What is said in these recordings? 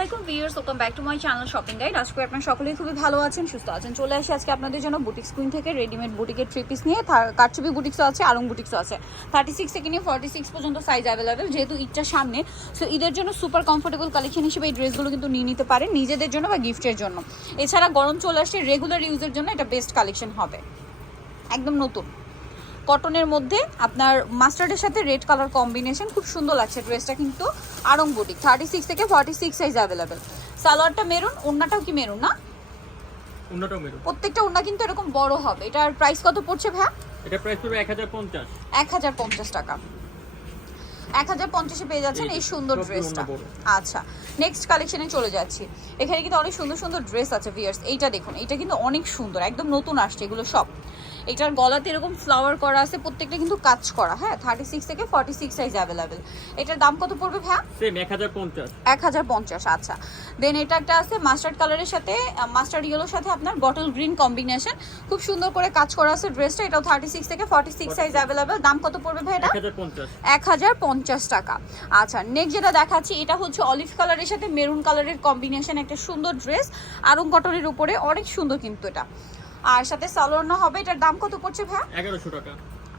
আলাইকুম viewers, welcome back to my channel shopping guide. আজকে আপনারা সকলেই খুবই ভালো আছেন, সুস্থ আছেন। চলে আসি আজকে আপনাদের জন্য বুটিক্স কুইন থেকে রেডিমেড বুটিকের থ্রি পিস নিয়ে। কারচুপি বুটিক্সও আছে, আরং বুটিক্সও আছে। 36 থেকে নিয়ে 46 পর্যন্ত সাইজ অ্যাভেলেবেল। যেহেতু ঈদটা সামনে, সো ঈদের জন্য সুপার কমফোর্টেবল কালেকশন হিসেবে এই ড্রেসগুলো কিন্তু নিয়ে নিতে পারেন নিজেদের জন্য বা গিফটের জন্য। এছাড়া গরম চলে আসছে, রেগুলার ইউজের জন্য এটা বেস্ট কালেকশন হবে। একদম নতুন কটনের মধ্যে আপনার মাস্টার্ডের সাথে রেড কালার কম্বিনেশন, খুব সুন্দর লাগছে ড্রেসটা। কিন্তু আরং বুটিক 36 থেকে 46 সাইজ অ্যাভেলেবেল। সালোয়ারটা মেরুন, ওড়নাটাও কি মেরুন না? ওড়নাটাও মেরুন। প্রত্যেকটা ওড়না কিন্তু এরকম বড় হবে। এটার প্রাইস কত পড়ছে ভাই? এটা প্রাইস পড়বে 1050 টাকা। 1050 এ পেয়ে যাচ্ছেন এই সুন্দর ড্রেসটা। আচ্ছা, নেক্সট কালেকশনে চলে যাচ্ছি। এখানে কিন্তু অনেক সুন্দর সুন্দর ড্রেস আছে ভিউয়ার্স। এইটা দেখুন, এটা কিন্তু অনেক সুন্দর, একদম নতুন আসছে এগুলো সব। এটার গলাতে এরকম ফ্লাওয়ার করা আছে, প্রত্যেকটা কিন্তু কাজ করা। হ্যাঁ, 36 থেকে 46 সাইজ অ্যাভেলেবেল। এটার দাম কত পড়বে ভাই? সেম 1050। 1050। আচ্ছা, দেন এটা একটা আছে মাস্টার্ড কালারের সাথে মাস্টার্ড ইয়েলোর সাথে আপনার বটল গ্রিন কম্বিনেশন, খুব সুন্দর করে কাজ করা আছে ড্রেসটা। এটাও 36 থেকে 46 সাইজ অ্যাভেলেবেল। দাম কত পড়বে ভাই এটা? 1050 টাকা। আচ্ছা, নেক্সট যেটা দেখাচ্ছি, এটা হচ্ছে অলিভ কালারের সাথে মেরুন কালারের কম্বিনেশন, একটা সুন্দর ড্রেস আরং কটনের উপরে, অনেক সুন্দর কিন্তু এটা। আর সাথে সালোয়ার না হবে। এটার দাম কত পড়ছে ভাই? 1100 টাকা।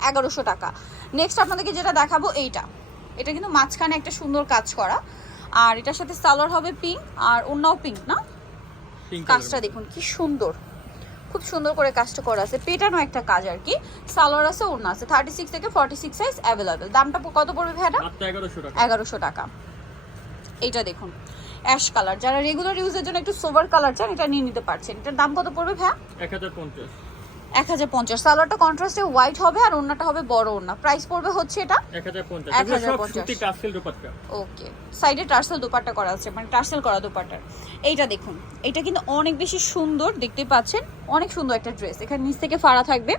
1100 টাকা। নেক্সট আপনাদেরকে যেটা দেখাবো এইটা, এটা কিন্তু মাঝখানে একটা সুন্দর কাজ করা, আর এটার সাথে সালোয়ার হবে পিঙ্ক, আর ওড়নাও পিঙ্ক না? কাজটা দেখুন কি সুন্দর, খুব সুন্দর করে কাজটা করা আছে, পেটানো একটা কাজ আর কি। সালোয়ার আছে, ওড়না আছে। 36 থেকে 46 সাইজ অ্যাভেলেবেল। দামটা কত পড়বে ভাই এটা? মাত্র 1100 টাকা। 1100 টাকা। এইটা দেখুন অ্যাশ কালার, যারা রেগুলার ইউজের জন্য একটু সোভার কালার চান এটা নিয়ে নিতে পারছেন। এটার দাম কত পড়বে ভাই? 1050। 1050। সালোয়ারটা কন্ট্রাস্টে হোয়াইট হবে আর ওড়নাটা হবে বড় ওড়না। প্রাইস পড়বে হচ্ছে এটা 1050। এগুলো সব সুতি টাসেল দোপাট্টা। ওকে, সাইডে টার্সেল দোপাট্টা করা আছে, মানে টার্সেল করা দোপাট্টা। এইটা দেখুন, এটা কিন্তু অনেক বেশি সুন্দর, দেখতে পাচ্ছেন অনেক সুন্দর একটা ড্রেস। এখানে নিচ থেকে ফাড়া থাকবে,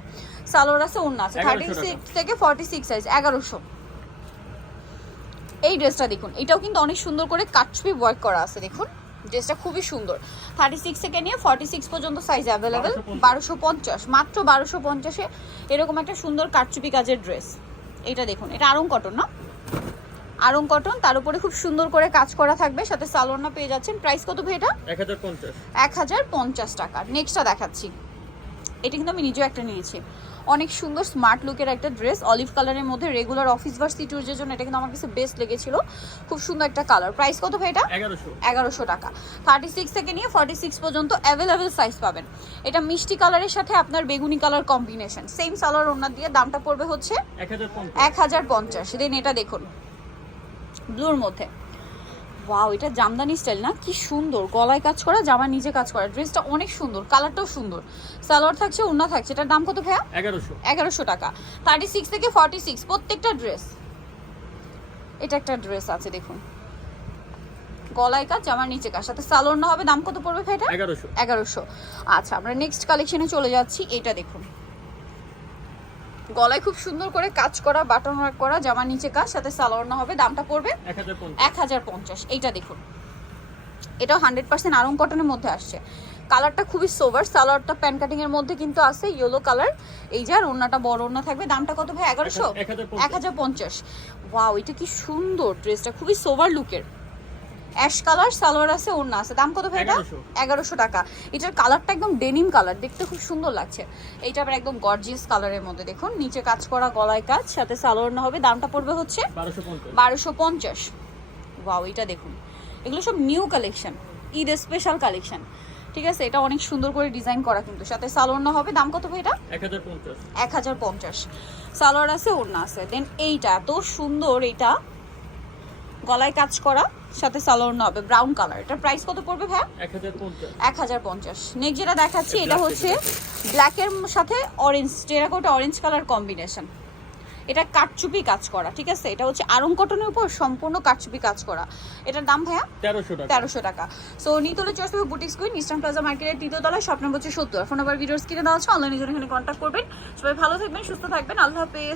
সালোয়ার আছে, ওড়না আছে। 36 থেকে 46 সাইজ 1100। এই ড্রেসটা দেখুন, এটাও কিন্তু অনেক সুন্দর করে কাটছবি ওয়ার্ক করা আছে। দেখুন ড্রেসটা খুবই সুন্দর। 36 থেকে নিয়ে 46 পর্যন্ত সাইজ অ্যাভেলেবেল। 1250, মাত্র 1250-এ এরকম একটা সুন্দর কাটছবি কাজের ড্রেস। এটা দেখুন, এটা আরং কটন না? আরং কটন, তার উপরে খুব সুন্দর করে কাজ করা থাকবে, সাথে সালোয়ার না পেয়ে যাচ্ছেন। প্রাইস কত ভাই এটা? 1050। 1050 টাকা। নেক্সটটা দেখাচ্ছি, এটা কিন্তু আমি নিজেও একটা নিয়েছি, অনেক সুন্দর স্মার্ট লুকের একটা ড্রেস, অলিভ কালারের মধ্যে, রেগুলার অফিস ভার্সিটি ইউজের জন্য এটা কিন্তু আমার কাছে বেস্ট লেগেছিল। খুব সুন্দর একটা কালার। প্রাইস কত ভাই এটা? 1100 টাকা। 36 থেকে নিয়ে 46 পর্যন্ত অ্যাভেলেবেল সাইজ পাবেন। এটা মিষ্টি কালারের সাথে আপনার বেগুনি কালার কম্বিনেশন, সেম সালোয়ার ওড়না দিয়ে। দামটা পড়বে হচ্ছে 1050। দেন এটা দেখুন ব্লুর মধ্যে, ওয়াও, এটা জামদানি স্টাইল না? কি সুন্দর, গলায় কাজ করা, জামার নিচে কাজ করা। ড্রেসটা অনেক সুন্দর, কালারটাও সুন্দর। সালোয়ার থাকছে, ওড়না থাকছে। এটার দাম কত ভাইয়া? 1100 টাকা। 36 থেকে 46 প্রত্যেকটা ড্রেস। এটা একটা ড্রেস আছে দেখুন, গলায় কাজ, জামার নিচে কাজ, সাথে সালোয়ার না হবে। দাম কত পড়বে ভাই এটা? 1100। আচ্ছা, আমরা নেক্সট কালেকশনে চলে যাচ্ছি। এটা দেখুন, গলায় খুব সুন্দর করে কাজ করা, বাটন ওয়ার্ক করা, জামার নিচে কাজ, সাথে সালোয়ার না হবে। দামটা পড়বে 1050। এইটা দেখুন, এটাও 100% আরং কটনের মধ্যে আসছে। কালারটা খুবই সোভার, সালোয়ারটা প্যান কাটিং এর মধ্যে কিন্তু আছে ইয়েলো কালার। এই যে আর ওড়নাটা বড় ওড়না থাকবে। দামটা কত ভাই? 1100। 1050। ওয়াও, এটা কি সুন্দর ড্রেসটা, খুবই সোভার লুকের। অ্যাশ কালার, সালোয়ার আছে, ওড়না আছে। দাম কত ভাই এটা? 1100 টাকা। এটার কালারটা একদম ডেনিম কালার, দেখতে খুব সুন্দর লাগছে। এইটা আবার একদম গর্জিয়াস কালারের মধ্যে। দেখুন নিচে কাজ করা, গলায় কাজ, সাথে সালোয়ার না হবে। দামটা পড়বে হচ্ছে 1250। ওয়াও, এটা দেখুন, এগুলো সব new collection, Eid special collection. ঠিক আছে, এটা অনেক সুন্দর করে ডিজাইন করা কিন্তু, সাথে সালোয়ার না হবে। দাম কত ভাই এটা? 1050। সালোয়ার আছে, ওড়না আছে। দেন এইটা এত সুন্দর, এটা গলায় কাজ করা, সাথে সালোয়ার না হবে, ব্রাউন কালার। এটার প্রাইস কত পড়বে ভাই? 1050। নেক্সট যেটা দেখাচ্ছি, এটা হচ্ছে ব্ল্যাকের সাথে orange, terracotta orange colour combination. এটা কাটচুপি কাজ করা, ঠিক আছে? এটা হচ্ছে আরং কটনের উপর সম্পূর্ণ কাটচুপি কাজ করা। এটার দাম ভাইয়া 1300 টাকা। সো নিতলে চয়েস হবে বুটিক্স কুইন, ইস্টার্ন প্লাজা মার্কেটের 3য় তলায়, শপ নম্বর হচ্ছে 70। ফোন নাম্বার ভিডিওস কিনে দেওয়া আছে, অনলাইনে জন্য এখানে কন্ট্যাক্ট করবেন। সবাই ভালো থাকবেন, সুস্থ থাকবেন, আল্লাহ হাফেজ।